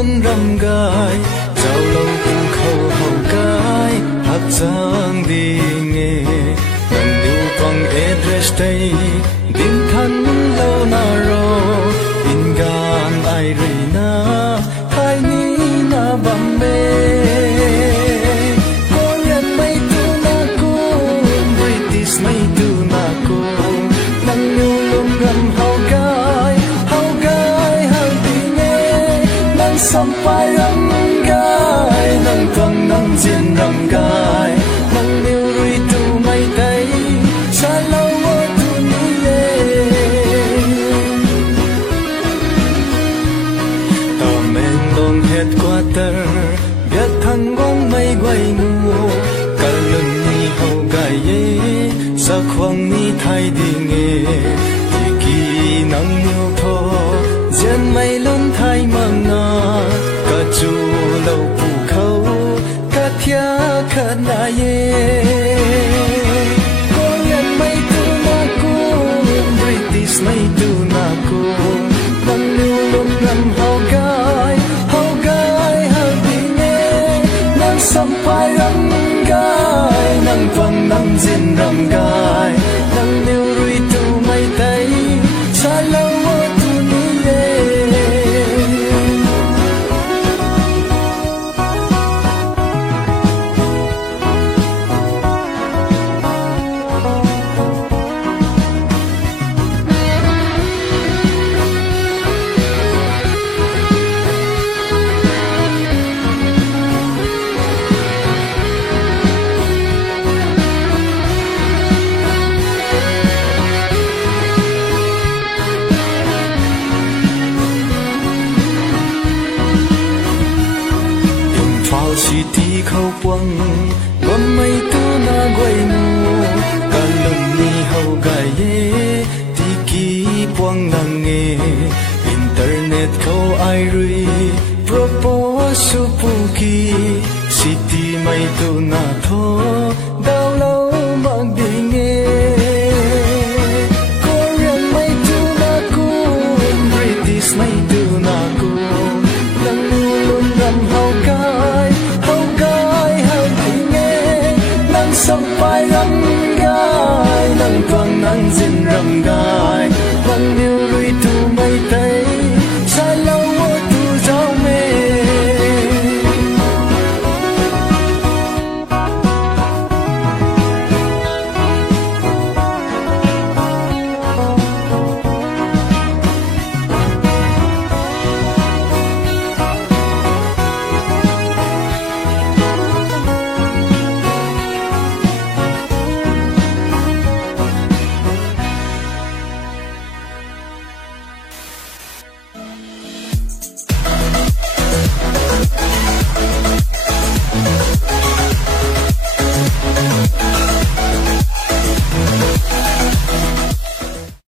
luôn râm gai giàu lâu cùng khâu hậu cái hấp giang đi nghe nâng niu quăng address đây din thân lâu na ro in gan ai ri na hai ni na bam mê Korean may tu na ko British may tu na ko nâng niu luôn râm hậu cái sampai râm gai nang tuang nang diện râm gai nang niu rui tu mai tay sa lâu ở tu ni ta men don headquarter biết thằng con mây quay mùa cả lần ni hậu gai ye sa khoang ni thay đi nghe thì kỳ nang niu tho diện mây luôn thay mang na chu lâu phù khâu cả thia khát na ye Korean may tu na ko British may tu na ko nang liu luôn râm hậu gai hậu đi nghe nang sampai râm gai nang tuang nang diện râm gai nang liu rui tu may tay sa lâu City khâu quăng con mây tu na quay mùa cả lần ni hậu gai ye ti ki quăng nang nghe internet khâu ai rui propose su pu ki city mây tu na tho đau lâu